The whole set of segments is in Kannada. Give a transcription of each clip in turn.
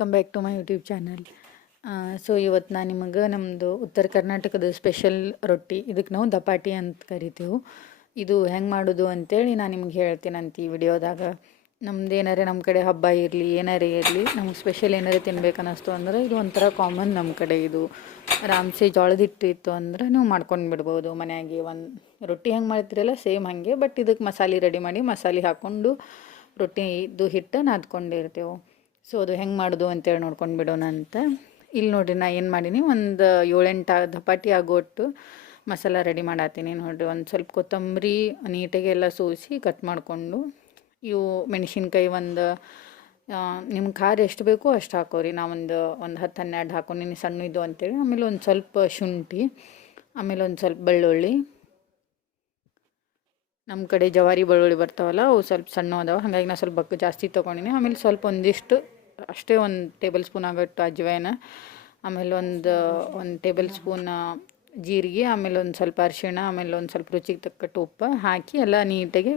Welcome back to my YouTube channel. So ಇವತ್ತು ನಾನು ನಿಮಗೆ ನಮ್ಮದು ಉತ್ತರ ಕರ್ನಾಟಕದ ಸ್ಪೆಷಲ್ ರೊಟ್ಟಿ, ಇದಕ್ಕೆ ನಾವು ದಪಾಟಿ ಅಂತ ಕರಿತೀವಿ. ಇದು ಹೆಂಗೆ ಮಾಡೋದು ಅಂತೇಳಿ ನಾನು ನಿಮ್ಗೆ ಹೇಳ್ತೀನಂತ ಈ ವಿಡಿಯೋದಾಗ. ನಮ್ದು ಏನಾರೇ ನಮ್ಮ ಕಡೆ ಹಬ್ಬ ಇರಲಿ ಏನಾರೇ ಇರಲಿ, ನಮ್ಗೆ ಸ್ಪೆಷಲ್ ಏನಾರೇ ತಿನ್ಬೇಕು ಅನ್ನಿಸ್ತು ಅಂದ್ರೆ ಇದು ಒಂಥರ ಕಾಮನ್ ನಮ್ಮ ಕಡೆ. ಇದು ಆರಾಮ್ಸೆ ಜೋಳದ ಹಿಟ್ಟು ಇತ್ತು ಅಂದ್ರೆ ನೀವು ಮಾಡ್ಕೊಂಡು ಬಿಡ್ಬೋದು ಮನೆಯಾಗೆ. ಒಂದು ರೊಟ್ಟಿ ಹೆಂಗೆ ಮಾಡ್ತೀರಲ್ಲ ಸೇಮ್ ಹಾಗೆ, ಬಟ್ ಇದಕ್ಕೆ ಮಸಾಲೆ ರೆಡಿ ಮಾಡಿ ಮಸಾಲೆ ಹಾಕ್ಕೊಂಡು ರೊಟ್ಟಿದು ಹಿಟ್ಟು ನಾದ್ಕೊಂಡಿರ್ತೇವೆ. ಸೊ ಅದು ಹೆಂಗೆ ಮಾಡೋದು ಅಂತೇಳಿ ನೋಡ್ಕೊಂಡು ಬಿಡೋಣ ಅಂತ. ಇಲ್ಲಿ ನೋಡಿರಿ, ನಾ ಏನು ಮಾಡೀನಿ, ಒಂದು 7-8 ದಪಾಟಿ ಆಗೋಟ್ಟು ಮಸಾಲ ರೆಡಿ ಮಾಡತ್ತೀನಿ ನೋಡಿರಿ. ಒಂದು ಸ್ವಲ್ಪ ಕೊತ್ತಂಬರಿ ನೀಟಾಗಿ ಎಲ್ಲ ಸೋಸಿ ಕಟ್ ಮಾಡಿಕೊಂಡು, ಇವು ಮೆಣಸಿನ್ಕಾಯಿ ಒಂದು ನಿಮ್ಗೆ ಖಾರ ಎಷ್ಟು ಬೇಕೋ ಅಷ್ಟು ಹಾಕೋರಿ. ನಾವೊಂದು 10-12 ಹಾಕೊಂಡಿನಿ ಸಣ್ಣ ಇದು ಅಂತೇಳಿ. ಆಮೇಲೆ ಒಂದು ಸ್ವಲ್ಪ ಶುಂಠಿ, ಆಮೇಲೆ ಒಂದು ಸ್ವಲ್ಪ ಬೆಳ್ಳುಳ್ಳಿ. ನಮ್ಮ ಕಡೆ ಜವಾರಿ ಬೆಳ್ಳುಳ್ಳಿ ಬರ್ತಾವಲ್ಲ, ಅವು ಸ್ವಲ್ಪ ಸಣ್ಣ ಅದಾವೆ, ಹಾಗಾಗಿ ನಾನು ಸ್ವಲ್ಪ ಬಕ್ಕ ಜಾಸ್ತಿ ತೊಗೊಂಡಿನಿ. ಆಮೇಲೆ ಸ್ವಲ್ಪ ಒಂದಿಷ್ಟು ಅಷ್ಟೇ, 1 ಟೇಬಲ್ ಸ್ಪೂನ್ ಆಗೋಟ್ಟು ಅಜ್ವಾಯಿನ, ಆಮೇಲೆ ಒಂದು ಟೇಬಲ್ ಸ್ಪೂನ್ ಜೀರಿಗೆ, ಆಮೇಲೆ ಒಂದು ಸ್ವಲ್ಪ ಅರಿಶಿಣ, ಆಮೇಲೆ ಒಂದು ಸ್ವಲ್ಪ ರುಚಿಗೆ ತಕ್ಕಟ್ಟು ಉಪ್ಪು ಹಾಕಿ ಎಲ್ಲ ನೀಟಾಗಿ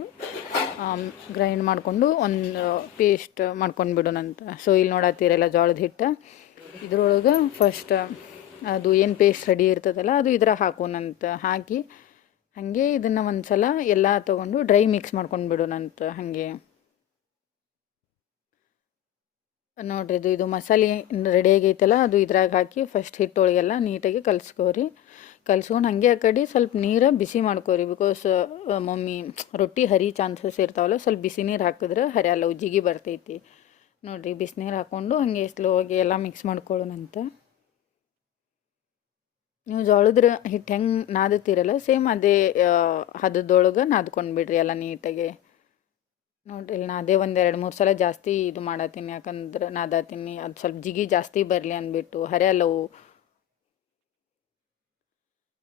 ಗ್ರೈಂಡ್ ಮಾಡಿಕೊಂಡು ಒಂದು ಪೇಸ್ಟ್ ಮಾಡ್ಕೊಂಡು ಬಿಡೋಣಂತ. ಸೊ ಇಲ್ಲಿ ನೋಡತ್ತೀರಲ್ಲ ಜೋಳದ ಹಿಟ್ಟು, ಇದ್ರೊಳಗೆ ಫಸ್ಟ್ ಅದು ಏನು ಪೇಸ್ಟ್ ರೆಡಿ ಇರ್ತದಲ್ಲ ಅದು ಇದ್ರಾಗ ಹಾಕೋಣಂತ. ಹಾಕಿ ಹಾಗೆ ಇದನ್ನು ಒಂದು ಸಲ ಎಲ್ಲ ತೊಗೊಂಡು ಡ್ರೈ ಮಿಕ್ಸ್ ಮಾಡ್ಕೊಂಡು ಬಿಡೋಣಂತ. ಹಾಗೆ ನೋಡ್ರಿ, ಇದು ಮಸಾಲೆ ರೆಡಿ ಆಗೈತಲ್ಲ, ಅದು ಇದ್ರಾಗ ಹಾಕಿ ಫಸ್ಟ್ ಹಿಟ್ಟೊಳಗೆಲ್ಲ ನೀಟಾಗಿ ಕಲಿಸ್ಕೋರಿ. ಕಲ್ಸ್ಕೊಂಡು ಹಾಗೆ ಆ ಕಡೆ ಸ್ವಲ್ಪ ನೀರು ಬಿಸಿ ಮಾಡ್ಕೋರಿ. ಬಿಕಾಸ್ ಮಮ್ಮಿ ರೊಟ್ಟಿ ಹರಿ ಚಾನ್ಸಸ್ ಇರ್ತಾವಲ್ಲ, ಸ್ವಲ್ಪ ಬಿಸಿ ನೀರು ಹಾಕಿದ್ರೆ ಹರಿಯಲ್ಲ, ಜಿಗಿ ಬರ್ತೈತಿ. ನೋಡಿರಿ, ಬಿಸಿನೀರು ಹಾಕ್ಕೊಂಡು ಹಾಗೆ ಸ್ಲೋವಾಗಿ ಎಲ್ಲ ಮಿಕ್ಸ್ ಮಾಡ್ಕೊಳ್ಳೋಣಂತ. ನೀವು ಜೋಳದ ಹಿಟ್ಟು ಹೆಂಗೆ ನಾದುತ್ತೀರಲ್ಲ ಸೇಮ್ ಅದೇ ಹದದೊಳಗೆ ನಾದ್ಕೊಂಡು ಬಿಡ್ರಿ ಎಲ್ಲ ನೀಟಾಗಿ. ನೋಡ್ರಿ, ಇಲ್ಲಿ ನಾದೇ 1-2-3 ಸಲ ಜಾಸ್ತಿ ಇದು ಮಾಡತ್ತೀನಿ, ಯಾಕಂದ್ರೆ ನಾದಾತೀನಿ ಅದು ಸ್ವಲ್ಪ ಜಿಗಿ ಜಾಸ್ತಿ ಬರಲಿ ಅಂದ್ಬಿಟ್ಟು, ಹರಿಯಲ್ಲವು.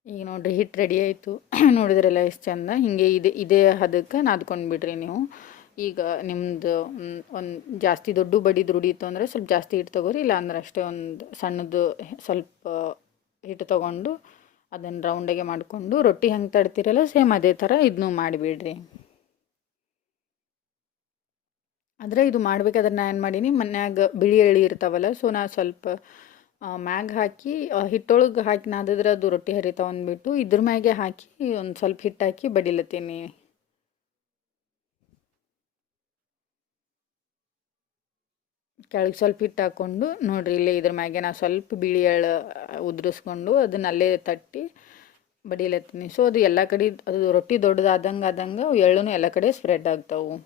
ಈಗ ನೋಡ್ರಿ ಹಿಟ್ಟು ರೆಡಿ ಆಯಿತು. ನೋಡಿದ್ರಲ್ಲ ಎಷ್ಟು ಚಂದ. ಹಿಂಗೆ ಇದೇ ಹದಕ್ಕೆ ನಾದ್ಕೊಂಡು ಬಿಡ್ರಿ ನೀವು. ಈಗ ನಿಮ್ಮದು ಒಂದು ಜಾಸ್ತಿ ದೊಡ್ಡ ಬಡಿದು ರೂಢಿತ್ತು ಅಂದರೆ ಸ್ವಲ್ಪ ಜಾಸ್ತಿ ಹಿಟ್ಟು ತೊಗೋರಿ, ಇಲ್ಲ ಅಂದ್ರೆ ಅಷ್ಟೇ ಒಂದು ಸಣ್ಣದು ಸ್ವಲ್ಪ ಹಿಟ್ಟು ತೊಗೊಂಡು ಅದನ್ನು ರೌಂಡಾಗೆ ಮಾಡಿಕೊಂಡು ರೊಟ್ಟಿ ಹೆಂಗೆ ತಡ್ತೀರಲ್ಲ ಸೇಮ್ ಅದೇ ಥರ ಇದನ್ನೂ ಮಾಡಿಬಿಡ್ರಿ. ಆದರೆ ಇದು ಮಾಡ್ಬೇಕಾದ್ರೆ ನಾನು ಏನು ಮಾಡೀನಿ, ಮನ್ಯಾಗ ಬಿಳಿ ಎಳ್ಳು ಇರ್ತಾವಲ್ಲ, ಸೊ ನಾ ಸ್ವಲ್ಪ ಮ್ಯಾಗ ಹಾಕಿ ಹಿಟ್ಟೊಳಗೆ ಹಾಕಿ ನಾದಿದ್ರೆ ಅದು ರೊಟ್ಟಿ ಹರಿತಾವ ಅಂದ್ಬಿಟ್ಟು ಇದ್ರ ಮ್ಯಾಗೆ ಹಾಕಿ ಒಂದು ಸ್ವಲ್ಪ ಹಿಟ್ಟು ಹಾಕಿ ಬಡಿಲತ್ತೀನಿ. ಕೆಳಗೆ ಸ್ವಲ್ಪ ಹಿಟ್ಟು ಹಾಕ್ಕೊಂಡು ನೋಡ್ರಿ, ಇಲ್ಲೇ ಇದ್ರ ಮ್ಯಾಗೆ ನಾ ಸ್ವಲ್ಪ ಬಿಳಿ ಎಳ್ಳು ಉದುರಿಸ್ಕೊಂಡು ಅದನ್ನ ಅಲ್ಲೇ ತಟ್ಟಿ ಬಡಿಲತ್ತೀನಿ. ಸೊ ಅದು ಎಲ್ಲ ಕಡೆ ಅದು ರೊಟ್ಟಿ ದೊಡ್ಡದಾದಂಗೆ ಎಳ್ಳು ಎಲ್ಲ ಕಡೆ ಸ್ಪ್ರೆಡ್ ಆಗ್ತಾವೆ.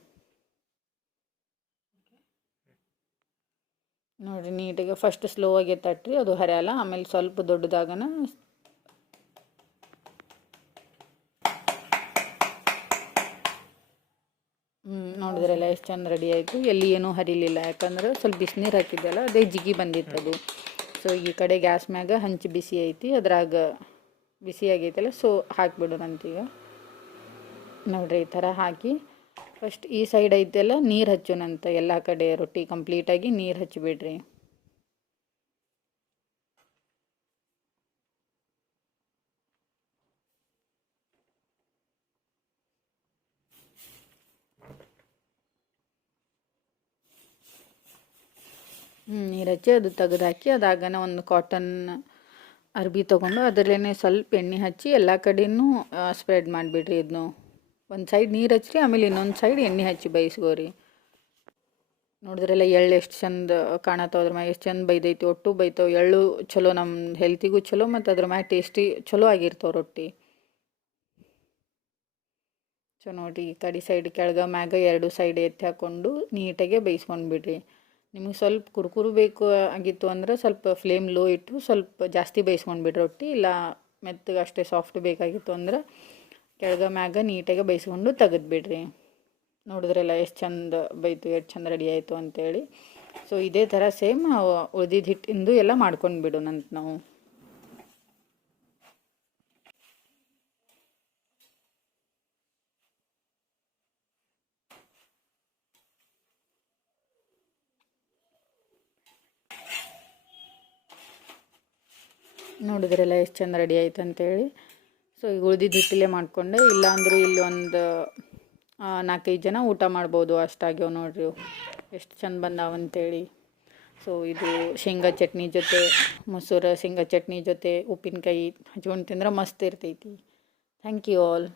ನೋಡಿರಿ, ನೀಟಾಗಿ ಫಸ್ಟ್ ಸ್ಲೋ ಆಗಿ ತಟ್ರಿ, ಅದು ಹರಿಯಲ್ಲ. ಆಮೇಲೆ ಸ್ವಲ್ಪ ದೊಡ್ಡದಾಗನ ನೋಡಿದ್ರಲ್ಲ ಎಷ್ಟು ಚಂದ ರೆಡಿ ಆಯಿತು. ಎಲ್ಲಿ ಏನೂ ಹರಿಲಿಲ್ಲ, ಯಾಕಂದ್ರೆ ಸ್ವಲ್ಪ ಬಿಸಿನೀರು ಹಾಕಿದ್ದೆಲ್ಲ ಅದೇ ಜಿಗಿ ಬಂದಿತ್ತು ಅದು. ಸೊ ಈ ಕಡೆ ಗ್ಯಾಸ್ ಮ್ಯಾಗ ಹಂಚು ಬಿಸಿ ಐತಿ, ಅದ್ರಾಗ ಬಿಸಿ ಆಗೈತಲ್ಲ, ಸೊ ಹಾಕಿಬಿಡೋಣಂತೀಗ. ನೋಡ್ರಿ, ಈ ಥರ ಹಾಕಿ ಫಸ್ಟ್ ಈ ಸೈಡ್ ಐತೆಲ್ಲ ನೀರು ಹಚ್ಚೋಣಂತ. ಎಲ್ಲ ಕಡೆ ರೊಟ್ಟಿ ಕಂಪ್ಲೀಟಾಗಿ ನೀರು ಹಚ್ಚಿಬಿಡ್ರಿ. ನೀರು ಹಚ್ಚಿ ಅದು ತೆಗೆದಾಕಿ ಅದಾಗನ ಒಂದು ಕಾಟನ್ ಅರ್ಬಿ ತೊಗೊಂಡು ಅದರಲ್ಲೇ ಸ್ವಲ್ಪ ಎಣ್ಣೆ ಹಚ್ಚಿ ಎಲ್ಲ ಕಡೆನೂ ಸ್ಪ್ರೆಡ್ ಮಾಡಿಬಿಡ್ರಿ. ಇದನ್ನು ಒಂದು ಸೈಡ್ ನೀರು ಹಚ್ಚಿರಿ, ಆಮೇಲೆ ಇನ್ನೊಂದು ಸೈಡ್ ಎಣ್ಣೆ ಹಚ್ಚಿ ಬೇಯಿಸ್ಕೋರಿ. ನೋಡಿದ್ರೆಲ್ಲ ಎಳ್ಳು ಎಷ್ಟು ಚಂದ ಕಾಣತ್ತವ, ಅದ್ರ ಮ್ಯಾಗ ಎಷ್ಟು ಚಂದ ಬೈದೈತಿ. ಒಟ್ಟು ಬೈತಾವೆ. ಎಳ್ಳು ಚಲೋ, ನಮ್ಮ ಹೆಲ್ತಿಗೂ ಚಲೋ, ಮತ್ತು ಅದ್ರ ಮ್ಯಾಗ ಟೇಸ್ಟಿ ಚಲೋ ಆಗಿರ್ತಾವೆ ರೊಟ್ಟಿ. ಸೊ ನೋಡಿರಿ, ಈ ಕಡೆ ಸೈಡ್ ಕೆಳಗೆ ಮ್ಯಾಗ 2 ಸೈಡ್ ಎತ್ತಿ ಹಾಕ್ಕೊಂಡು ನೀಟಾಗೆ ಬೇಯಿಸ್ಕೊಂಡು ಬಿಡ್ರಿ. ನಿಮಗೆ ಸ್ವಲ್ಪ ಕುರುಕುರು ಬೇಕು ಆಗಿತ್ತು ಅಂದ್ರೆ ಸ್ವಲ್ಪ ಫ್ಲೇಮ್ ಲೋ ಇಟ್ಟು ಸ್ವಲ್ಪ ಜಾಸ್ತಿ ಬೇಯಿಸ್ಕೊಂಡು ಬಿಡ್ರಿ ರೊಟ್ಟಿ. ಇಲ್ಲ ಮೆತ್ತಗೆ ಅಷ್ಟೇ ಸಾಫ್ಟ್ ಬೇಕಾಗಿತ್ತು ಅಂದ್ರೆ ಕೆಳಗೆ ಮ್ಯಾಗ ನೀಟಾಗಿ ಬೇಯಿಸ್ಕೊಂಡು ತೆಗೆದುಬಿಡ್ರಿ. ನೋಡಿದ್ರೆಲ್ಲ ಎಷ್ಟು ಚಂದ ಬೈತು, ಎಷ್ಟು ಚಂದ ರೆಡಿ ಆಯಿತು ಅಂತೇಳಿ. ಸೊ ಇದೇ ಥರ ಸೇಮ್ ಉಳ್ದಿದ್ದು ಹಿಟ್ಟಿಂದು ಎಲ್ಲ ಮಾಡ್ಕೊಂಡು ಬಿಡೋಣಂತ ನಾವು. ನೋಡಿದ್ರೆಲ್ಲ ಎಷ್ಟು ಚಂದ ರೆಡಿ ಆಯ್ತು ಅಂತೇಳಿ. ಸೊ ಈಗ ಉಳ್ದಿದ್ದು ಹಿಟ್ಟಲ್ಲೇ ಮಾಡಿಕೊಂಡೆ, ಇಲ್ಲಾಂದ್ರೂ ಇಲ್ಲಿ ಒಂದು 4-5 ಜನ ಊಟ ಮಾಡ್ಬೋದು ಅಷ್ಟಾಗ್ಯವು. ನೋಡ್ರಿ ಎಷ್ಟು ಚಂದ ಬಂದಾವಂತೇಳಿ. ಸೊ ಇದು ಶೇಂಗಾ ಚಟ್ನಿ ಜೊತೆ ಮೊಸರು ಶೇಂಗಾ ಚಟ್ನಿ ಜೊತೆ ಉಪ್ಪಿನಕಾಯಿ ಹಚ್ಕೊಂಡು ತಿಂದ್ರೆ ಮಸ್ತ್ ಇರ್ತೈತಿ. Thank you all.